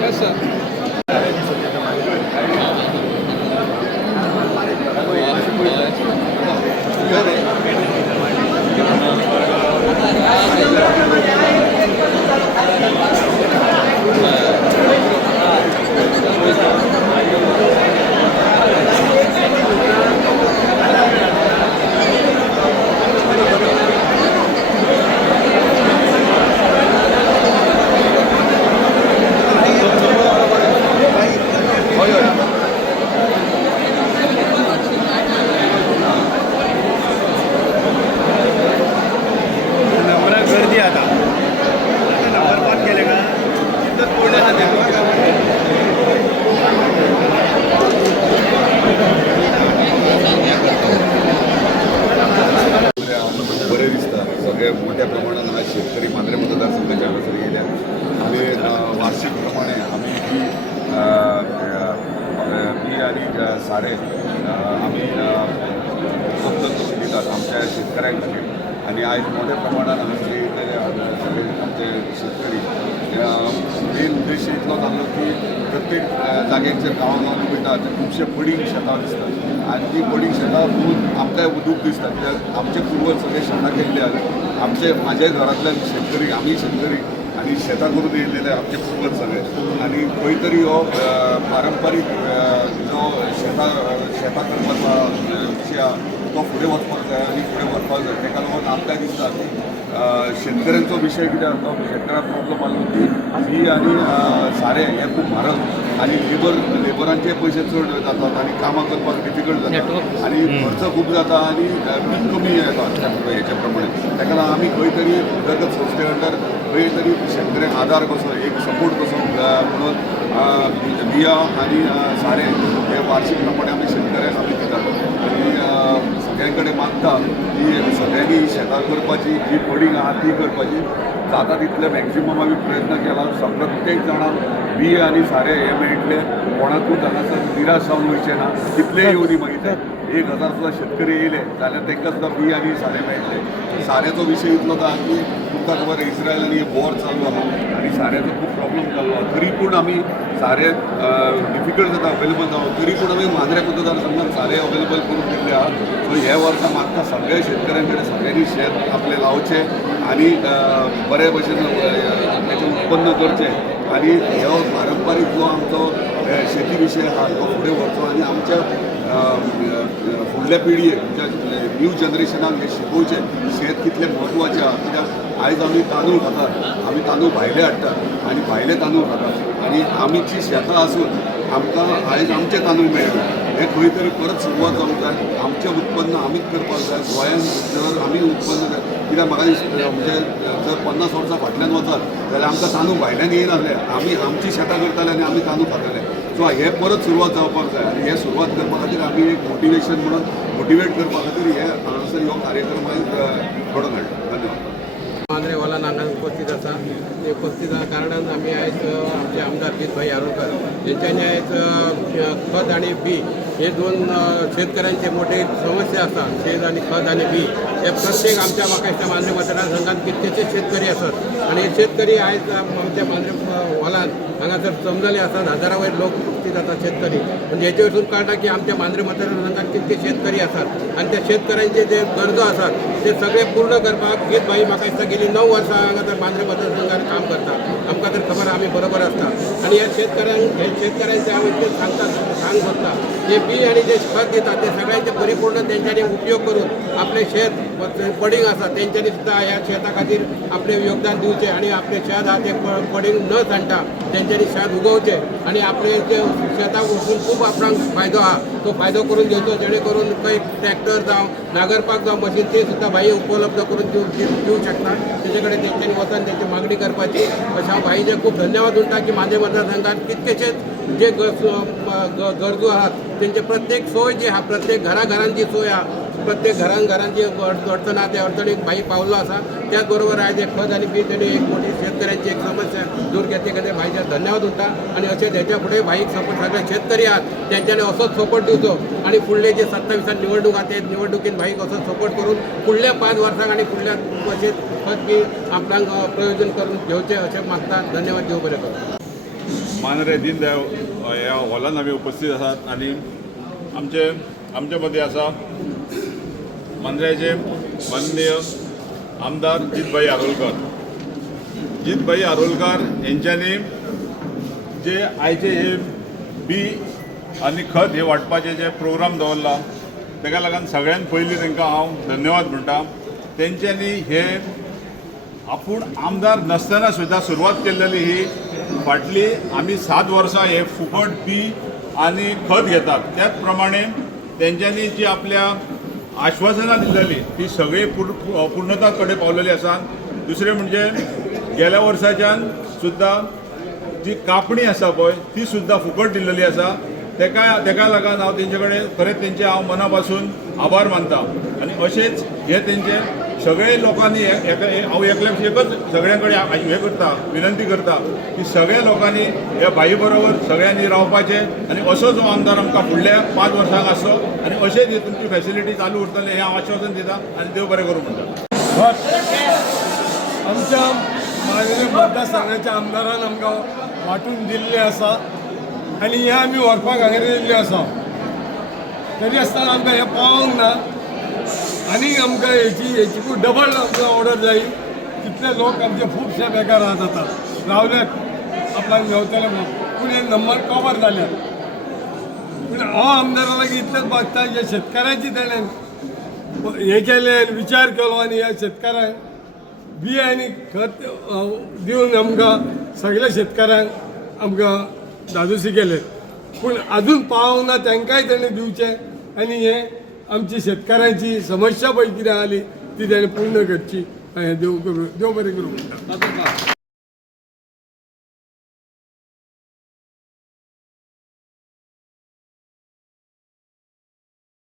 Yes, sir. गर्दी आता नंबर 5 केले का तिथं पूर्ण बरे दिसतात. सगळे मोठ्या प्रमाणात आज शेतकरी मांद्रे मतदारसंघाच्या हांगासर गेल्या आनी वार्षिक प्रमाणे आम्ही बी आणि सारे आम्ही आमदार कशी दितात आमच्या शेतकऱ्यांक खातीर. आणि आज मोठ्या प्रमाणात हांगासर सगळे आमचे शेतकरी मेन उद्देश इतलो जाल्लो की प्रत्येक जाग्यांचेर गांवांत पळयतात खुबशे पडींग शेतां दिसतात आनी ती पडींग शेतां पळोवन आमकांय दूख दिसता. कित्याक आमचे पूर्वज सगळे शेतां केल्ले आमचे म्हाज्या घरांतल्यान शेतकरी आमी शेतकरी आनी शेतां करून येयलेले आमचे पूर्वज सगळे. आनी खंय तरी हो पारंपारीक जो शेतां करपाचो विशय तो फुडें वचपाक जाय आनी फुडें व्हरपाक जाय. ताका लागून आमकां दिसता शेतकऱ्यांचो विशय कित्याक तो शेतकऱ्याक प्रॉब्लम आसलो की बी आनी सारें हें खूब म्हारग आनी लेबरांचे पयशे चड जातात आनी कामां करपाक डिफिकल्ट जाता आनी खर्च खूब जाता आनी पीक कमी येता हेचे प्रमाणे. ताका लागून आमी खंय तरी उदरगत संस्थे अंडर खंय तरी शेतकऱ्यांक आदार कसो एक सपोर्ट कसो म्हणून बियां आनी सारें हे वार्षिक प्रमाणे आमी शेतकऱ्यांक आमी दितात. आनी सगळ्यां कडेन मागता की सगळ्यांनी शेतां करपाची जी पडींग आहा ती करपाची जाता तितले मॅक्झिमम आमी प्रयत्न केला. प्रत्येक जाणांक बी आनी सारें हे मेळटले कोणाकूच हांगासर निराश जावन वयचे ना. कितलेय येवनी मागीर 1000 सुद्दां शेतकरी येयले जाल्यार तांकां सुद्दां बी आनी सारें मेळटलें. साऱ्याचो विशय इतलो आसा की तुमकां खबर इस्रायल आनी वॉर चालू आहा आनी साऱ्याचो खूब प्रॉब्लम जाल्लो आहा. तरी पूण आमी सारें डिफिकल्ट जाता अवेलेबल जावं तरी पूण आमी मांद्रे मतदारसंघात सारें अवेलेबल करून दिल्ले आहा. सो हे वर्सा मागता सगळ्या शेतकऱ्यां कडेन सगळ्यांनी शेत आपलें लावचें आनी बरे भशेन तेचें उत्पन्न करचें आनी हो पारंपारीक जो आमचो शेती विशय आहा तो फुडें व्हरचो आनी आमच्या फुडल्या पिळयेक म्हणजे न्यू जनरेशनाक हे शिकोवचें शेत कितलें म्हत्वाचें आहा. कित्याक आयज आमी तांदूळ खातात आमी तांदूळ भायले हाडटात आनी भायले तांदूळ खातात आनी आमची शेतां आसून आमकां आयज आमचे तांदूळ मेळना. हे खंय तरी परत सुरवात जावंक जाय. आमचें उत्पन्न आमीच करपाक जाय. गोंयांत जर आमी उत्पन्न कित्याक म्हाका दिसता म्हणजे जर 50 वर्सां फाटल्यान वचत जाल्यार आमकां तांदूळ भायल्यान येयनासले आमी आमची शेतां करताले आनी आमी तांदूळ खाताले. सो हे परत सुरवात जावपाक जाय आनी हे सुरवात करपा खातीर आमी एक मोटिवेशन म्हणून मोटिवेट करपा खातीर हे हांगासर हो कार्यक्रम आयज घडोवन हाडला. धन्यवाद. मांद्रे वालान हांगा उपस्थित आसा. ते उपस्थित कारणान आमी आयज आमचे आमदार भाई आरोलकर हेंच्यांनी आयज खत आनी बी हे दोन शेतकऱ्यांचे मोठे समस्या आसा. शेत आनी खत आनी बी हे प्रत्येक आमच्या म्हाका मांद्रे मतदारसंघात कितलेशे शेतकरी आसात आनी हे शेतकरी आयज आमच्या मांद्रे वालान हांगासर समजले आसात. हजारावयर लोक उपस्थित जातात शेतकरी. म्हणजे हेचे वरसून कळटा की आमच्या मांद्रे मतदारसंघात कितके शेतकरी आसात आनी त्या शेतकऱ्यांचे जे गरजो आसात ते सगळे पूर्ण करपाक गीत भाई म्हाका दिसता गेली 9 वर्सां हांगासर मांद्रे मतदारसंघात काम करता. आमकां तर खबर आमी बरोबर आसता आनी ह्या शेतकऱ्यांचे हांव इतलें सांग सोदता जे बी आनी जे खत दितात ते सगळ्यांचे परिपूर्ण तेंच्यांनी उपयोग करून आपले शेत पडींग आसा तेंच्यांनी सुद्दां ह्या शेता खातीर आपलें योगदान दिवचें आनी आपलें शेत आहा तें पडींग न सांडटा तेंच्यांनी शेत उगोवचें आनी आपले जे शेताक वचून खूब आपणाक फायदो आहा तो फायदो करून घेवचो. जेणे करून खंय ट्रॅक्टर जावं नांगरपाक जावं मशीन ते सुद्दां भाई उपलब्ध करून दिवंक शकता. तेजे कडेन तेंच्यांनी वचून तेंची मागणी करपाची. अशें हांव भाईचे खूब धन्यवाद म्हणटा की म्हाजे मतदारसंघात कितकेशेच जे गरजू आहात तेंचे प्रत्येक सोय जी आहा प्रत्येक घरांची सोय आहा प्रत्येक घरांची अडचण आहा त्या अडचणीक भाई पावलो आसा. त्याच बरोबर आयज एक खत आनी बी तेणी एक मोठी शेतकऱ्यांची एक समस्या दूर केली खातीर भाईचे धन्यवाद म्हणटा. आनी अशें हेच्या फुडें भाईक सपोर्ट सगळे शेतकरी आहात तेंच्यांनी असोच सपोर्ट दिवचो आनी फुडले जे 27 निवडणूक आहा ते निवडणुकीन भाईक असोच सपोर्ट करून फुडल्या 5 वर्सांक आनी फुडल्या खत बी आपणाक प्रयोजन करून घेवचें अशें मागतात. धन्यवाद. देव बरें करूं. मानरे दीनदयाळ ह्या हॉलान आमी उपस्थित आसात आनी आमचे मदीं आसा मांद्र्याचे माननीय आमदार जितभाई आरोलकर. जितभाई आरोलकर यांच्यानी जे आयचे हे बी आनी खत हे वाटपाचे जे प्रोग्राम दवरला ताका लागून सगळ्यात पयलीं तांकां हांव धन्यवाद म्हणटा. तेंच्यांनी हे आपूण आमदार नासतना सुद्दां सुरवात केल्लेली ही फाटली आमी 7 वर्सां हे फुकट बी आनी खत घेतात. त्याच प्रमाणे तेंच्यांनी जी आपल्या आश्वासनां दिल्लेली ती सगळी पूर्णता कडेन पावलेली आसात. दुसरें म्हणजे गेल्या वर्साच्यान सुद्दां जी कापणी आसा पळय ती सुद्दां फुकट दिल्लेली आसा. तेका लागून हांव तेंचे कडेन खरेंच तेंचे हांव मना पासून आभार मानता. आनी अशेंच हे तेंचे सगळे लोकांनी हांव एकच सगळ्यां कडेन हे करता विनंती करता की सगळ्या लोकांनी ह्या बाई बरोबर सगळ्यांनी रावपाचें आनी असो जो आमदार आमकां फुडल्या 5 वर्सांक आसचो आनी अशेंच ही तुमची फॅसिलिटी चालू उरतले हें हांव आश्वासन दिता आनी देव बरें करूं म्हणटा. आमच्या माननीय मतदारसंघाच्या आमदारान आमकां वांटून दिल्लें आसा आनी हें आमी व्हरपाक हांगा येयल्ले आसा. तरी आसतना आमकां हें पावोंक ना आनी आमकां हेची डबल आमकां ऑर्डर जाय. तितले लोक आमचे खुबशे बेकार आहात आतां रावल्यात आपल्याक मेवतले म्हणून पूण हे नंबर कवर जाल्यात. पूण हांव आमदाराक इतलेंच मागता जे शेतकारांची तेणें हे केलें विचार केलो आनी ह्या शेतकारांक बी आनी खत दिवन आमकां सगळ्या शेतकारांक आमकां धादोशी केले. पूण आजून पावोंक ना तांकांय तेणें दिवचें आनी हें आमची शेतकारांची समस्या पळय कितें आली ती तेणें पूर्ण करची. देव बरें करूं.